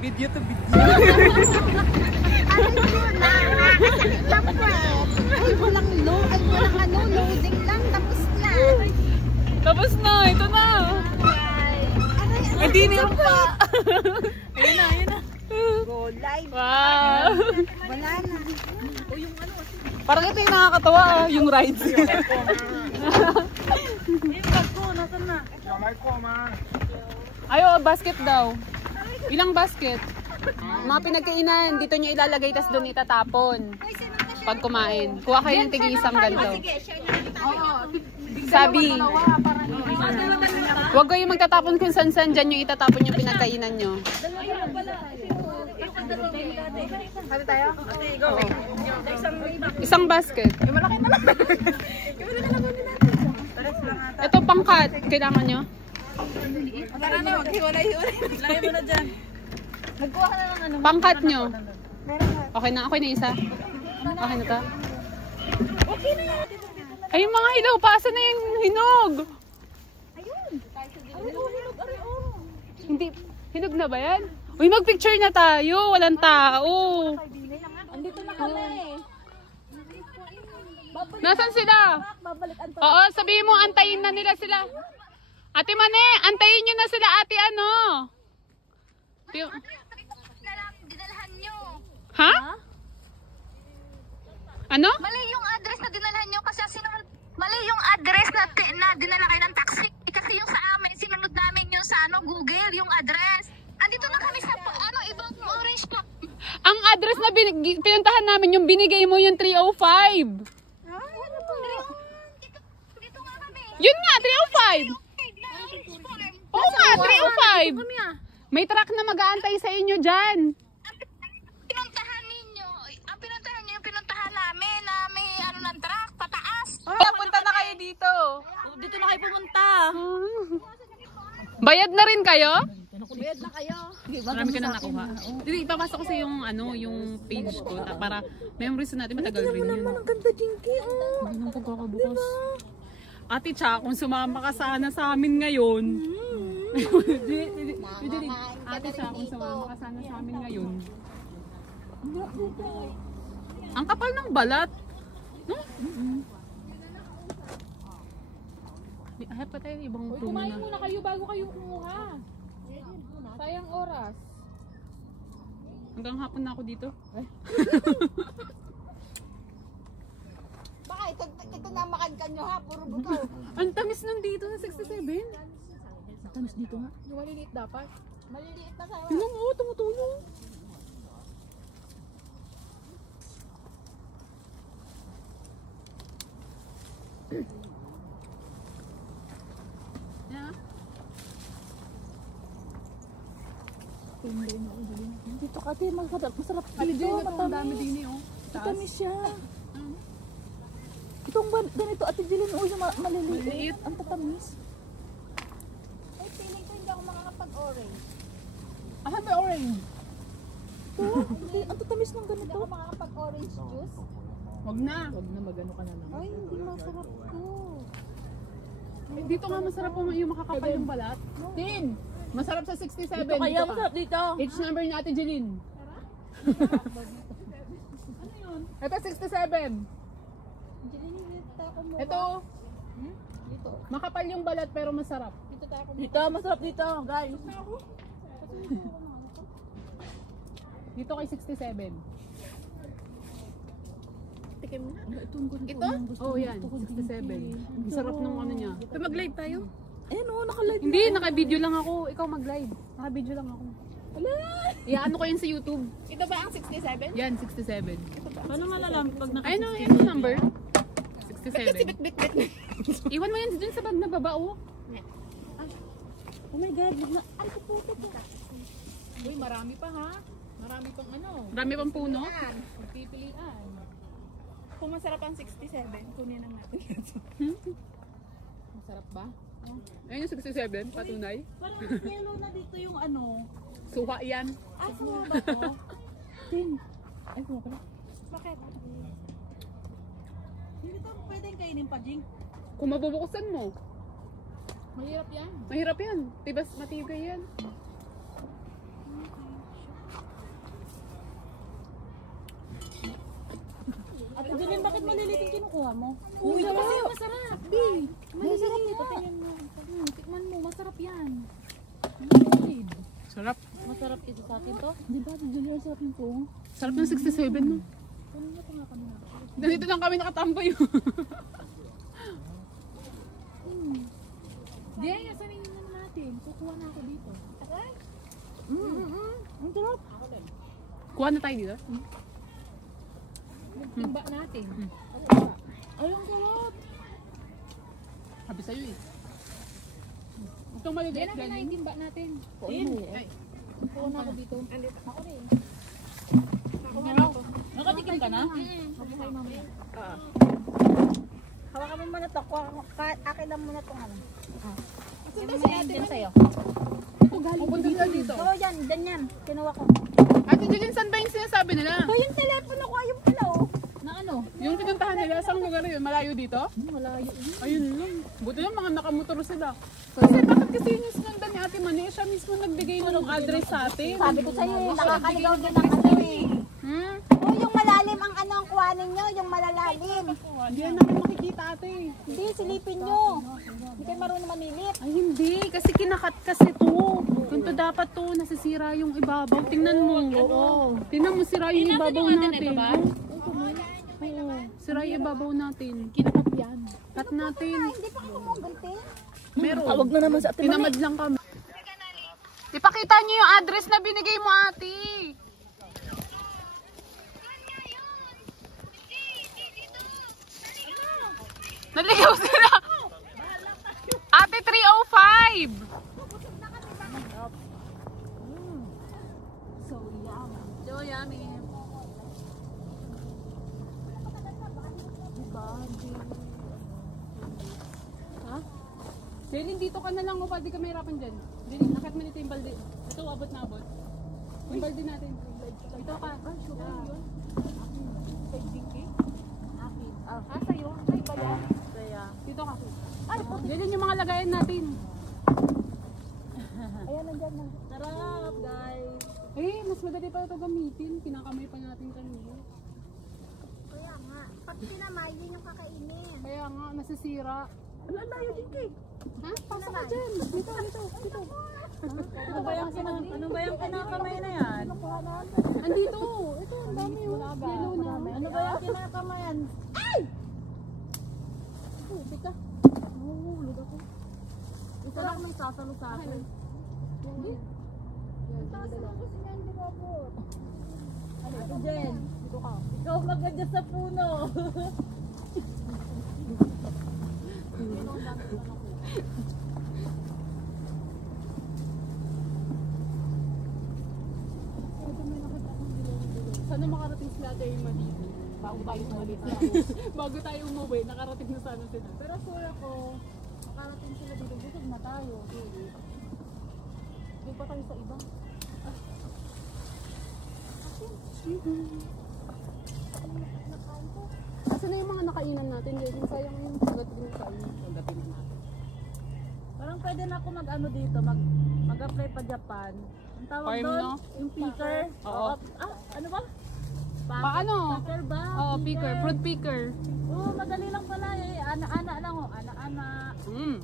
Video to video. Ay, walang loading lang, tapos na. Tapos na, ito na. Hindi meron pa. Ayun na, ayun na. Go live. Wow. Wala na. Parang ito yung nakakatawa, yung rides. Yung bag ko, nasan na? Ayo, basket daw. Ilang basket? Mga pinagkainan, dito nyo ilalagay, tas doon itatapon. Pag kumain. Kuha kayo ng tig-isang ganito. Sabi, huwag kayong magtatapon kung saan-saan, dyan nyo itatapon yung pinagkainan nyo. Hati tayo? Go. Isang basket. Malaki na lang. Ito pangkat, kailangan nyo? Tara na, hiwalay-hiwalay. Layo mo na dyan. Nagkuha ka na ng ano. Pangkat nyo. Okay na isa? Okay na ta? Okay na yan. Ay, yung mga hilaw, paasa na yung hinog? Ayun. Hinog, Hindi, hinog na ba yan? Uy, mag-picture na tayo, walang tao. Andito na kami. Nasaan sila? Babalikan pa. Oo, sabihin mo, antayin na nila sila. Ate Mane, antayin nyo na sila, ate ano? Dinalhan nyo. Ha? Ano? Mali yung address na dinalhan nyo kasi mali yung address na dinala kayo ng taxi. Kasi yung sa amin, sinunod namin yung sa Google, yung address. Andito na kami sa ibang orange pa. Ang address na pinuntahan namin, yung binigay mo yung 305. Dito nga kami. Yun nga, 305. Oo nga, 305. May truck na mag-aantay sa inyo dyan. Pinuntahan ninyo, yung pinuntahan namin na may ng truck, pataas. Papunta na kayo dito. Dito na kayo pumunta. Bayad na rin kayo? Bayad na kayo. Marami ka na nakuha. Hindi, ipapasa ko sa yung page ko para memories natin matagal rin yun. Ang ganda, Jinky. Ang ganda ng pagkakabukas. Ate Cha, kung sumama ka sana sa amin ngayon. Ate Cha, kung sumama ka sana sa amin ngayon. Ang kapal ng balat. No? Ay, pa tayo ibang puno na. Kumain muna kayo bago kayo kumuha. Sayang oras. Hanggang hapon na ako dito. Baka ito na makan nyo ha, puro buto. Ang tamis nung dito sa 67. Ang tamis dito nga. Yung maliliit dapat. Maliliit na kayo. Tingnan mo, tumutulong. Yeah. Dito kati, masarap Ali dito. din ito, ang dami din eh, oh. Matamis siya. Itong ganito, Ate Jillian, yung maliliit. Maliliit. Ang tatamis. Ay, feeling ko hindi ako makakapag-orange. Asan ba orange? Ito, hindi, ang tatamis ng Hindi ganito. ako makakapag-orange juice. Wag na. Huwag na magano ka na naman. Ay, hindi masarap to. Eh, dito nga masarap po yung makakapal yung balat. Tin! Masarap sa 67. Dito kaya, ka. masarap dito. Age number ni Ate Jeline. Ito 67. Dito ako mo. Ito, Dito. makapal yung balat pero masarap. Dito tayo ako. Dito, masarap dito, guys. Dito kay 67. Tikim na. Ito? Oh, yan. 67. Masarap nung ano niya. Mag-live tayo? Ayan o, naka-live. Hindi, naka-video lang ako. Ikaw mag-live. Naka-video lang ako. Wala. Ano ko yan sa YouTube? Ito ba ang 67? Yan, 67. Paano nga nalang pag Ayun o, yung number. Kasi 67. bit-bit. Iwan mo yan dun sa bag na baba, oh. Oh my God, bigla. Ay, puputok. Uy, marami pa ha. Marami pang ano. Marami pang puno. Pagpipilian. Kung masarap ang 67, kunin lang natin. Masarap ba? Ayun yung 67, patunay. Parang yellow na dito yung ano. Suha yan. Asa mo ba to? Tin. Ay, kuma pala. Bakit? Hindi ito pwedeng kainin pa, Jing. Kung mabubuksan mo, Mahirap yan. mahirap yan. Tibas, matigay yan. Bakit maliliit yung kinukuha mo? Uy, ito kasi masarap. Bi, masarap ito. Tingnan mo. Tikman mo, masarap yan. Sarap. Masarap ito sa akin to. Di ba, Julia, sa akin to? Sarap ng 67 no? Kanina pa nga kami na. Dito lang kami nakatambay. Di, asanin na natin. Kukuha na ako dito. Ang sarap. Kuha na tayo dito. Timba natin. Ay, ang sarap. Sabi sa'yo eh. Itong Di maliliit na galing. timba natin. Ay. Kukuha na ako dito. Ako rin. Nakatikim ka na? Mabuhay mamaya. Hawakan mo muna to. Akin lang muna itong ano. Diyan sa'yo. Pupunta nila dito. Oo, yan. Dyan yan. Kinuha ko. Ate Jeline, saan ba yung sinasabi nila? So, yung telepono ko, ayun pala oh. Na ano? Yung pinuntahan nila, saan lugar yun? Malayo dito? Malayo. Ayun lang. Buti lang mga nakamotor sila. Kasi bakit kasi yun yung sinundan ni Ate Mani? Siya mismo nagbigay ng address sa atin. Sabi ko sa'yo, nakakaligaw din ang ano eh. Hmm? Oh, yung malalim ang ano ang kuhanin nyo, yung malalalim. Hindi yan namin makikita ate. Hindi, silipin nyo. Hindi kayo marunong manilip. Ay hindi, kasi kinakat kasi to. Ganito dapat to, nasisira yung ibabaw. Tingnan mo. Oo. Tingnan mo, sira yung ibabaw natin. Oo, sira yung ibabaw natin. Kinakat yan. Cut natin. Hindi pa kayo mong Meron. Tawag na naman sa atin. Tinamad lang kami. Ipakita niyo yung address na binigay mo ate. Naligaw sila. Ate 305. So yummy. Ha? Jelin, dito ka na lang o pwede ka mahirapan dyan. Jelin, nakit mo nito yung balde. Ito, abot na abot. Yung balde natin. Dito ka. Sa'yo? Ay, ba yan? Dito ka. Jelin, yung mga lagayan natin. Ayan, nandiyan na. Sarap, guys. Eh, mas madali pa ito gamitin. Pinakamay pa natin kanina. Kaya nga. Pag sinamay, yun yung kakainin. Kaya nga, nasisira. Ang layo din kay. Ha? Pasok ka dyan. Dito. Ano ba yung kinakamay na yan? Andito. Ito, ang dami yung yellow na. Ano ba yung kinakamayan? Tubig ka. Hulog ako. Isa lang may sasalo sa akin. Hindi. Ate Jen, ikaw maganda sa puno. Sana makarating sila tayo yung dito. Bago tayo umuwi. Bago tayo umuwi, nakarating na sana sila. Pero sure ako, makarating sila dito. Busog na tayo. Doon pa tayo sa iba. Asa na yung mga nakainan natin? Yung sayang yung pagdating na kainan. Pagdating na natin. Parang pwede na ako mag-ano dito, mag-apply pa Japan. Ang tawag Farm, doon, no? yung picker. Oo. Ano ba? Paano? Picker ba? Oh, picker. Fruit picker. Oo, madali lang pala eh. Ana-ana lang oh. Ana-ana. Mm.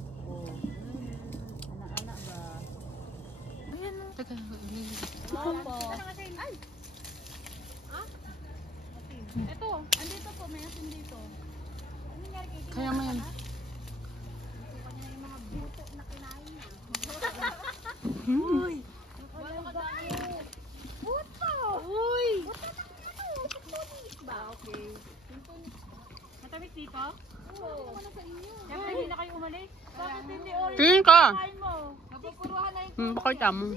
Ana-ana ba? Teka. Opo. Ito, andito po, may asin dito. Ano nangyari kay Kaya mo yan. yung mga buto na kinain na? Hmm. Buto! Uy! Buto na ano? Tutulis ba? Okay. Matamis dito? Oo. Ano sa inyo? Siyempre hindi na kayo umalis. Bakit hindi orange Tingin ka. kain mo? Napupuruhan na yung Pakita mo. doon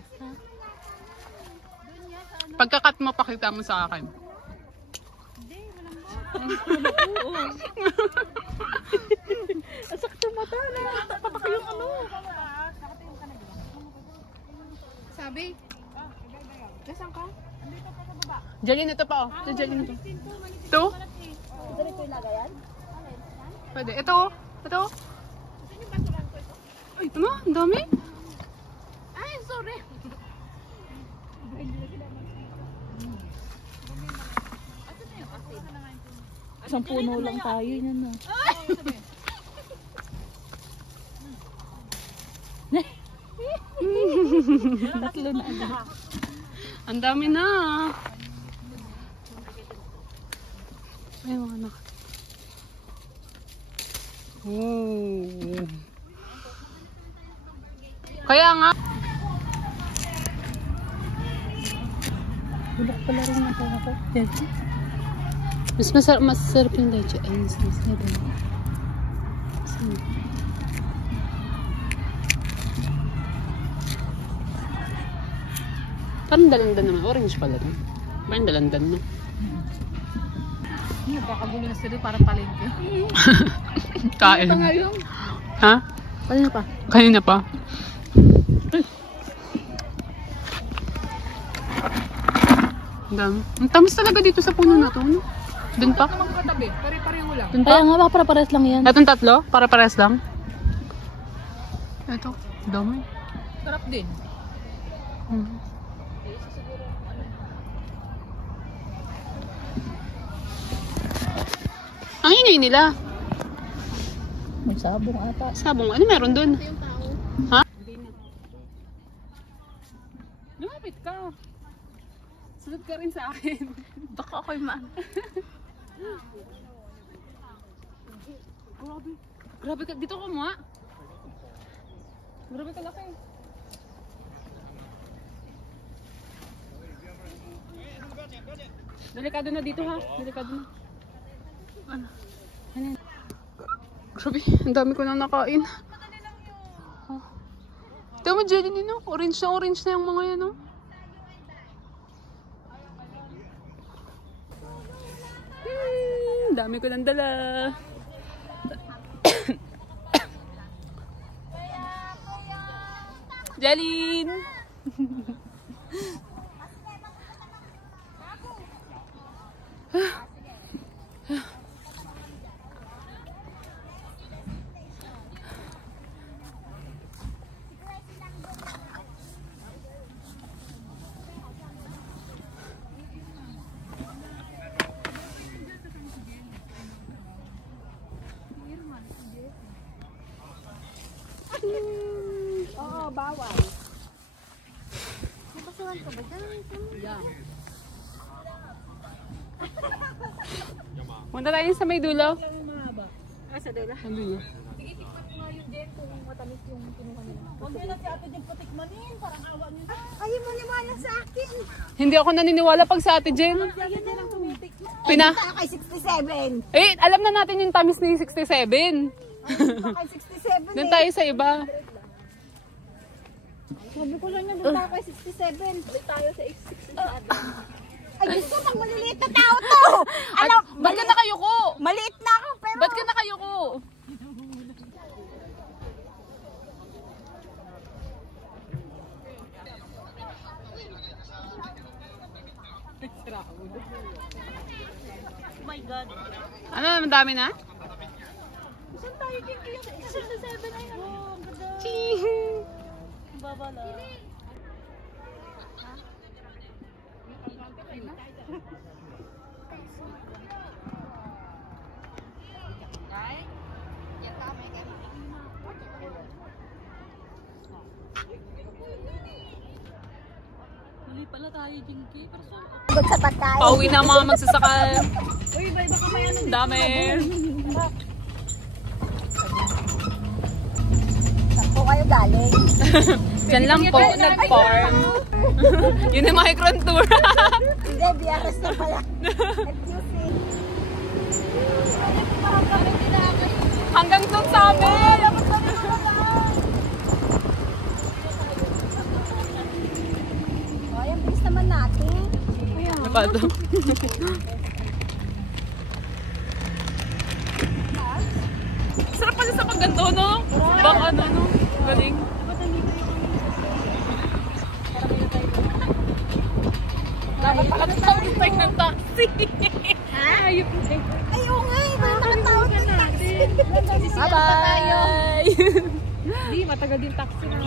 niya sa ano. Pagkakat mo, pakita mo sa akin. Hindi, walang Sakto mata na. Patak yung ano. Sabi? Nasaan ka? Andito pa sa baba. Jelin, ito pa oh. Ito, Jelin ito. Ito? Dito yung lagayan? Pwede. Ito. Ito. Ay, ito na. Ang dami. Ay, sorry. Isang puno lang tayo yan na. Tatlo na agad. Ang dami na. Ay, mga anak. Oh. Kaya nga. Bulak pala rin na pala ko. Mas masarap yung leche. Ay, mas masarap. Parang dalandan naman. Orange pala ito. Parang dalandan na. Nagkakagulo na sila para palengke. Kain. Pa nga yung? Ha? Kanina pa? Kanina pa. Ang tamis talaga dito sa puno na to. No? Doon pa? Katabi, pare-pareho lang. Doon pa? Kaya nga baka para-pares lang yan. Itong tatlo? Para-pares lang? Ito. Dami. Sarap din. Ang ingay nila. May sabong ata. Sabong. Ano meron doon? Ha? Lumapit ka. Sunod ka rin sa akin. Baka ako'y Grabe. Grabe ka. Dito ka mo ha. Grabe ka laki. Delikado na dito ha. Delikado na. Ano? Ano? Grabe. Ang dami ko nang nakain. Oh. Ito mo jelly nino. Orange na yung mga yan oh. Dami ko nang dala. Jelin! Oo, bawal. Napasuhan ka ba dyan? Yan. Punta tayo sa may dulo. Sa dulo? Sa dulo. Huwag nila si ate dyan patikmanin. Parang awa nila. Ayaw mo niwala sa akin. Hindi ako naniniwala pag sa ate Jen. Si ate dyan ang tumitikman. Pina. Kay 67. Eh, alam na natin yung tamis ni 67. Kay 67 Doon tayo sa iba. Sabi ko lang na doon tayo kay 67. Doon tayo sa 67. Ay, Diyos ko, pang maliliit na tao to. Alam, Ba't ka nakayuko? maliit na ako, pero... Ba't ka nakayuko? Oh my God. Ano, madami na? Saan tayo din kayo? 67 ay ano? Ang ganda. Babala. Huli pala tayo, Jinky. Pero Sa patay. Pauwi na ang mga magsasaka. uy, baka may ano. Dami. Saan po kayo galing? Diyan lang po, nag-farm. Yun yung micron tour. Hindi, biyaras na pala. Hanggang doon sa amin. O, yung bilis naman natin. Ano ba ito? Sarap pala sa pagganto, no? Bang ano, no? Galing. Dapat pala tawag tayo ng taxi. Ayaw nga, iba yung nakatawag ng taxi. Bye-bye! Hindi, matagal din taxi na.